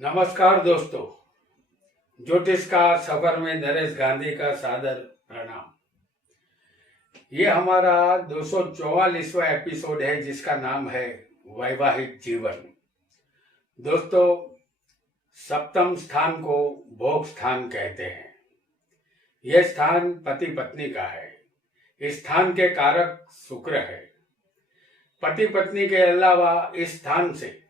नमस्कार दोस्तों, ज्योतिष का सफर में नरेश गांधी का सादर प्रणाम। ये हमारा 244वां एपिसोड है जिसका नाम है वैवाहिक जीवन। दोस्तों, सप्तम स्थान को भोग स्थान कहते हैं। यह स्थान पति पत्नी का है। इस स्थान के कारक शुक्र है। पति पत्नी के अलावा इस स्थान से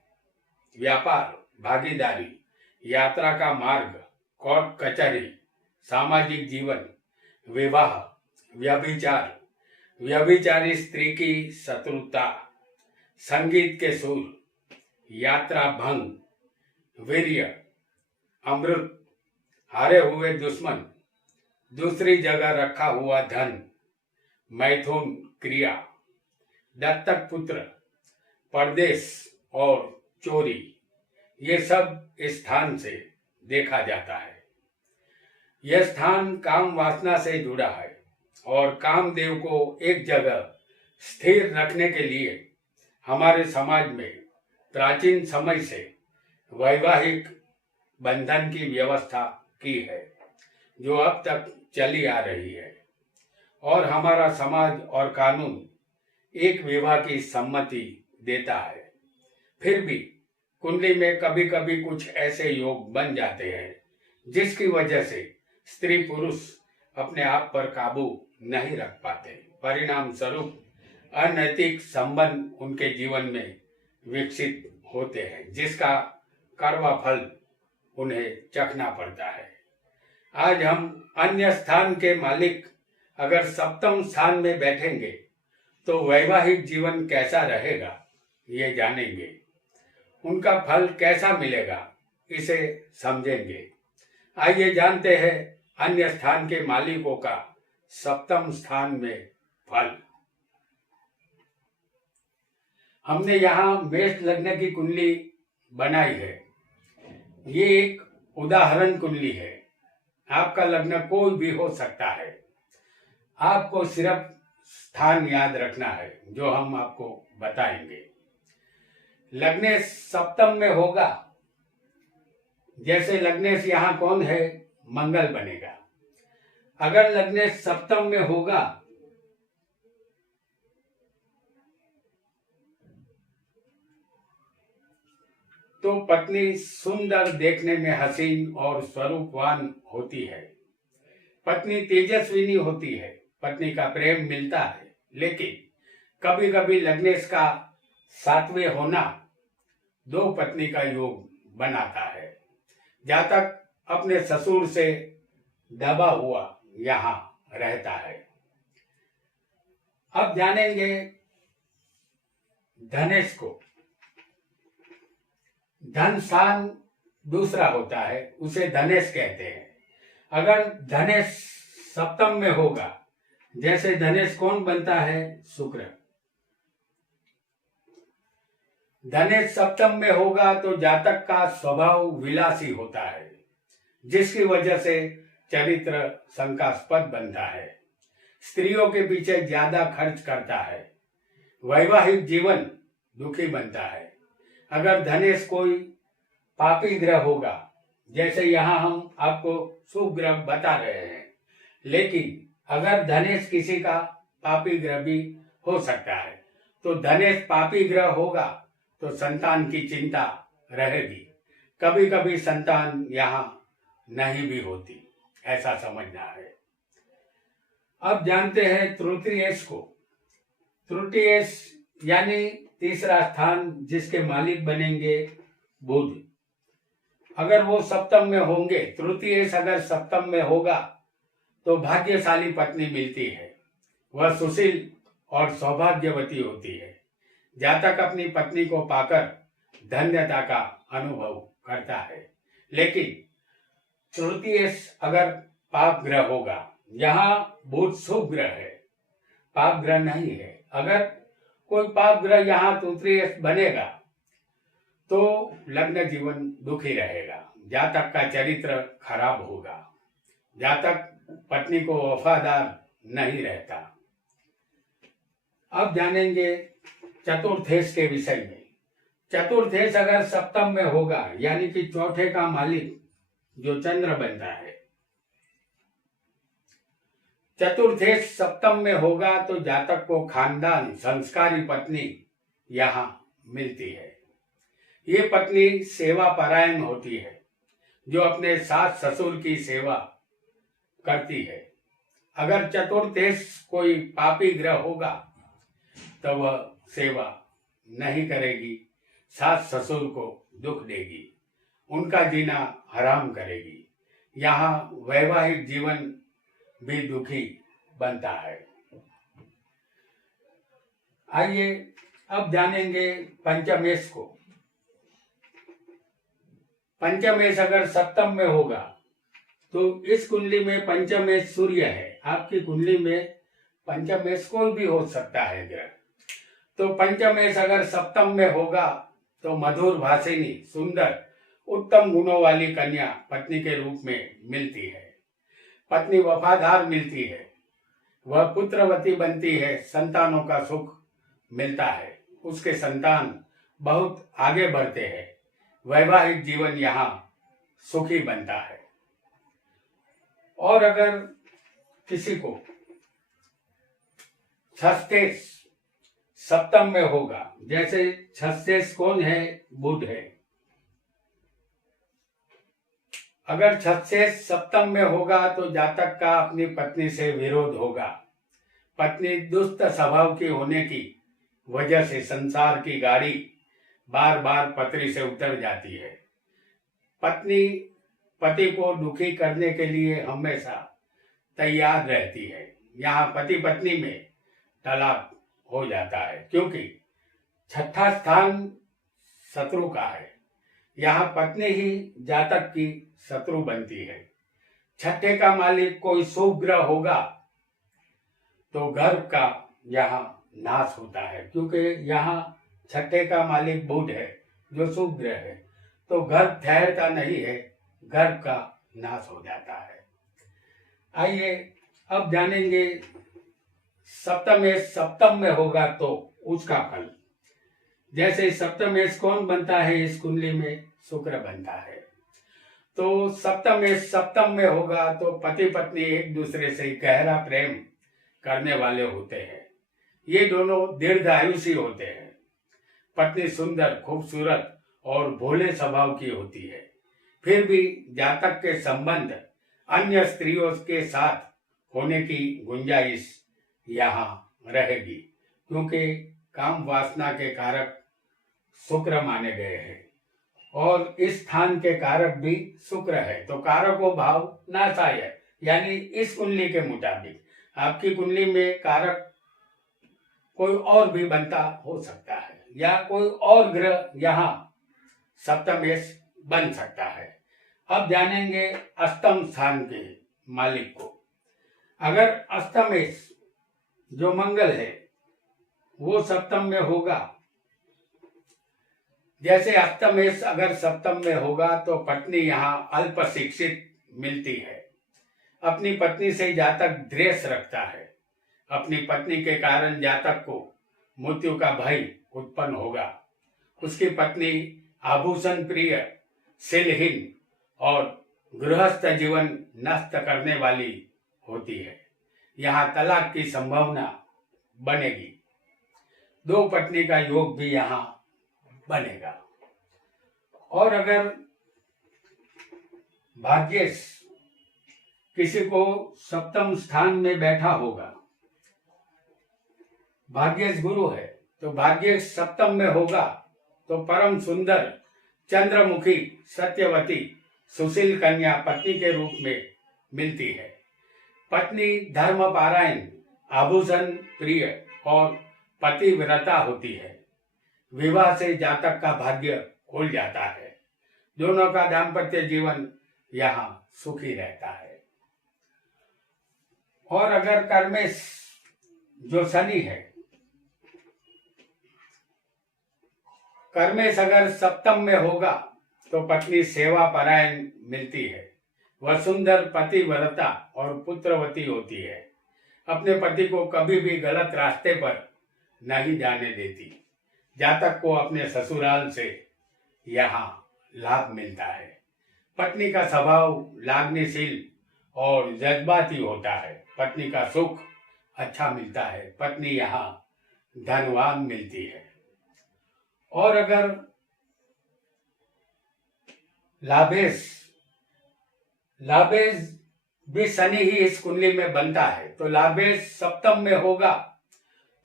व्यापार, भागीदारी, यात्रा का मार्ग, कोर्ट कचहरी, सामाजिक जीवन, विवाह, व्यभिचार, व्यभिचारी स्त्री की शत्रुता, संगीत के सुर, यात्रा भंग, वीर्य, अमृत, हारे हुए दुश्मन, दूसरी जगह रखा हुआ धन, मैथुन क्रिया, दत्तक पुत्र, परदेश और चोरी, ये सब इस स्थान से देखा जाता है। यह स्थान काम वासना से जुड़ा है और कामदेव को एक जगह स्थिर रखने के लिए हमारे समाज में प्राचीन समय से वैवाहिक बंधन की व्यवस्था की है, जो अब तक चली आ रही है। और हमारा समाज और कानून एक विवाह की सम्मति देता है। फिर भी कुंडली में कभी कभी कुछ ऐसे योग बन जाते हैं जिसकी वजह से स्त्री पुरुष अपने आप पर काबू नहीं रख पाते। परिणाम स्वरूप अनैतिक संबंध उनके जीवन में विकसित होते हैं, जिसका कड़वा फल उन्हें चखना पड़ता है। आज हम अन्य स्थान के मालिक अगर सप्तम स्थान में बैठेंगे तो वैवाहिक जीवन कैसा रहेगा ये जानेंगे। उनका फल कैसा मिलेगा इसे समझेंगे। आइए जानते हैं अन्य स्थान के मालिकों का सप्तम स्थान में फल। हमने यहाँ मेष लग्न की कुंडली बनाई है। ये एक उदाहरण कुंडली है। आपका लग्न कोई भी हो सकता है। आपको सिर्फ स्थान याद रखना है जो हम आपको बताएंगे। लग्नेश सप्तम में होगा, जैसे लग्नेश यहाँ कौन है, मंगल बनेगा। अगर लग्नेश सप्तम में होगा तो पत्नी सुंदर, देखने में हसीन और स्वरूपवान होती है। पत्नी तेजस्विनी होती है। पत्नी का प्रेम मिलता है। लेकिन कभी कभी लग्नेश का सातवें होना दो पत्नी का योग बनाता है। जातक अपने ससुर से दबा हुआ यहाँ रहता है। अब जानेंगे धनेश को। धन स्थान दूसरा होता है, उसे धनेश कहते हैं। अगर धनेश सप्तम में होगा, जैसे धनेश कौन बनता है, शुक्र। धनेश सप्तम में होगा तो जातक का स्वभाव विलासी होता है, जिसकी वजह से चरित्र शंकास्पद बनता है। स्त्रियों के पीछे ज्यादा खर्च करता है। वैवाहिक जीवन दुखी बनता है। अगर धनेश कोई पापी ग्रह होगा, जैसे यहाँ हम आपको शुभ ग्रह बता रहे हैं, लेकिन अगर धनेश किसी का पापी ग्रह भी हो सकता है, तो धनेश पापी ग्रह होगा तो संतान की चिंता रहेगी। कभी कभी संतान यहाँ नहीं भी होती, ऐसा समझना है। अब जानते हैं तृतीयेश को। तृतीयेश यानी तीसरा स्थान, जिसके मालिक बनेंगे बुध। अगर वो सप्तम में होंगे, तृतीयेश अगर सप्तम में होगा तो भाग्यशाली पत्नी मिलती है। वह सुशील और सौभाग्यवती होती है। जातक अपनी पत्नी को पाकर धन्यता का अनुभव करता है। लेकिन तृतीयेश अगर पाप ग्रह होगा, यहाँ बुध शुभ ग्रह है, पाप ग्रह नहीं है। अगर कोई पाप ग्रह यहाँ तृतीयेश बनेगा तो लग्न जीवन दुखी रहेगा। जातक का चरित्र खराब होगा। जातक पत्नी को वफादार नहीं रहता। अब जानेंगे चतुर्थेश के विषय में। चतुर्थेश अगर सप्तम में होगा, यानी कि चौथे का मालिक जो चंद्र बनता है, चतुर्थेश सप्तम में होगा तो जातक को खानदान संस्कारी पत्नी यहाँ मिलती है। ये पत्नी सेवा परायण होती है, जो अपने सास ससुर की सेवा करती है। अगर चतुर्थेश कोई पापी ग्रह होगा तो वह सेवा नहीं करेगी, सास ससुर को दुख देगी, उनका जीना हराम करेगी। यहाँ वैवाहिक जीवन भी दुखी बनता है। आइए अब जानेंगे पंचमेश को। पंचमेश अगर सप्तम में होगा तो इस कुंडली में पंचमेश सूर्य है। आपकी कुंडली में पंचमेश कोई भी हो सकता है ग्रह। तो पंचमेश अगर सप्तम में होगा तो मधुर भाषिनी, सुंदर, उत्तम गुणों वाली कन्या पत्नी के रूप में मिलती है। पत्नी वफादार मिलती है, वह पुत्रवती बनती है, संतानों का सुख मिलता है, उसके संतान बहुत आगे बढ़ते हैं, वैवाहिक जीवन यहाँ सुखी बनता है। और अगर किसी को छत्तेश सप्तम में होगा, जैसे छत्तेश कौन है? बुध है। अगर छत्तेश सप्तम में होगा तो जातक का अपनी पत्नी से विरोध होगा। पत्नी दुष्ट स्वभाव की होने की वजह से संसार की गाड़ी बार बार पटरी से उतर जाती है। पत्नी पति को दुखी करने के लिए हमेशा तैयार रहती है। यहाँ पति पत्नी में तलाक हो जाता है, क्योंकि छठा स्थान शत्रु का है। यहाँ पत्नी ही जातक की शत्रु बनती है। छठे का मालिक कोई शुभ ग्रह होगा तो गर्भ का यहाँ नाश होता है, क्योंकि यहाँ छठे का मालिक बुध है जो शुभ ग्रह है, तो गर्भ ठहरता नहीं है, गर्भ का नाश हो जाता है। आइए अब जानेंगे सप्तमेश सप्तम में होगा तो उसका फल। जैसे सप्तमेश कौन बनता है इस कुंडली में? शुक्र बनता है। तो सप्तमेश सप्तम में होगा तो पति पत्नी एक दूसरे से गहरा प्रेम करने वाले होते हैं। ये दोनों दीर्घायुषी होते हैं। पत्नी सुंदर, खूबसूरत और भोले स्वभाव की होती है। फिर भी जातक के संबंध अन्य स्त्रियों के साथ होने की गुंजाइश यहाँ रहेगी, क्योंकि काम वासना के कारक शुक्र माने गए हैं और इस स्थान के कारक भी शुक्र है। तो कारको भाव नाशाय है, यानी इस कुंडली के मुताबिक आपकी कुंडली में कारक कोई और भी बनता हो सकता है, या कोई और ग्रह यहाँ सप्तमेश बन सकता है। अब जानेंगे अष्टम स्थान के मालिक को। अगर अष्टमेश जो मंगल है वो सप्तम में होगा, जैसे अष्टमेश अगर सप्तम में होगा तो पत्नी यहाँ अल्प शिक्षित मिलती है। अपनी पत्नी से जातक द्वेष रखता है। अपनी पत्नी के कारण जातक को मृत्यु का भय उत्पन्न होगा। उसकी पत्नी आभूषण प्रिय, शीलहीन और गृहस्थ जीवन नष्ट करने वाली होती है। यहाँ तलाक की संभावना बनेगी। दो पत्नी का योग भी यहाँ बनेगा। और अगर भाग्येश किसी को सप्तम स्थान में बैठा होगा, भाग्येश गुरु है, तो भाग्येश सप्तम में होगा तो परम सुंदर, चंद्रमुखी, सत्यवती, सुशील कन्या पत्नी के रूप में मिलती है। पत्नी धर्मपारायण, आभूषण प्रिय और पतिव्रता होती है। विवाह से जातक का भाग्य खुल जाता है। दोनों का दाम्पत्य जीवन यहाँ सुखी रहता है। और अगर कर्मेश जो शनि है, कर्मेश अगर सप्तम में होगा तो पत्नी सेवा परायण मिलती है। वह सुंदर, पतिव्रता और पुत्रवती होती है। अपने पति को कभी भी गलत रास्ते पर नहीं जाने देती। जातक को अपने ससुराल से यहाँ लाभ मिलता है। पत्नी का स्वभाव लागनीशील और जज्बाती होता है। पत्नी का सुख अच्छा मिलता है। पत्नी यहाँ धनवान मिलती है। और अगर लाभेश भी शनि ही इस कुंडली में बनता है, तो लाभेश सप्तम में होगा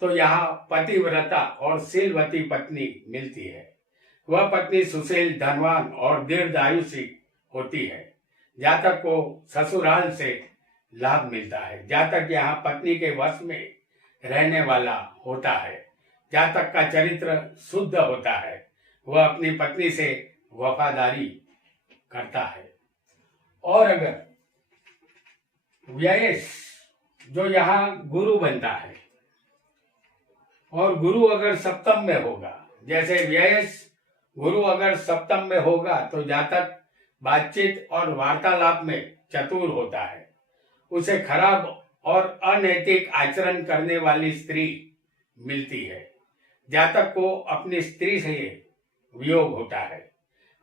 तो यहाँ पतिव्रता और शीलवती पत्नी मिलती है। वह पत्नी सुशील, धनवान और दीर्घायुषी होती है। जातक को ससुराल से लाभ मिलता है। जातक यहाँ पत्नी के वश में रहने वाला होता है। जातक का चरित्र शुद्ध होता है। वह अपनी पत्नी से वफादारी करता है। और अगर व्ययेश जो यहाँ गुरु बनता है, और गुरु अगर सप्तम में होगा, जैसे व्ययेश गुरु अगर सप्तम में होगा तो जातक बातचीत और वार्तालाप में चतुर होता है। उसे खराब और अनैतिक आचरण करने वाली स्त्री मिलती है। जातक को अपनी स्त्री से वियोग होता है।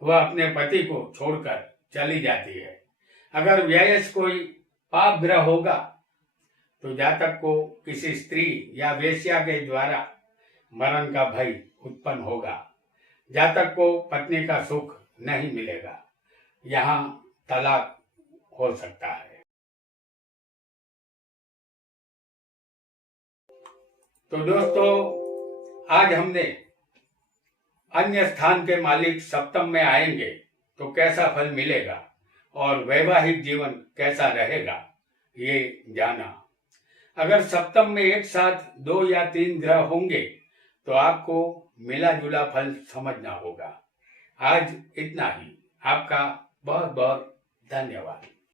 वह अपने पति को छोड़कर चली जाती है। अगर व्ययेश कोई पाप ग्रह होगा तो जातक को किसी स्त्री या वेश्या के द्वारा मरण का भय उत्पन्न होगा। जातक को पत्नी का सुख नहीं मिलेगा। यहाँ तलाक हो सकता है। तो दोस्तों, आज हमने अन्य स्थान के मालिक सप्तम में आएंगे तो कैसा फल मिलेगा और वैवाहिक जीवन कैसा रहेगा ये जाना। अगर सप्तम में एक साथ 2 या 3 ग्रह होंगे तो आपको मिला जुला फल समझना होगा। आज इतना ही। आपका बहुत बहुत धन्यवाद।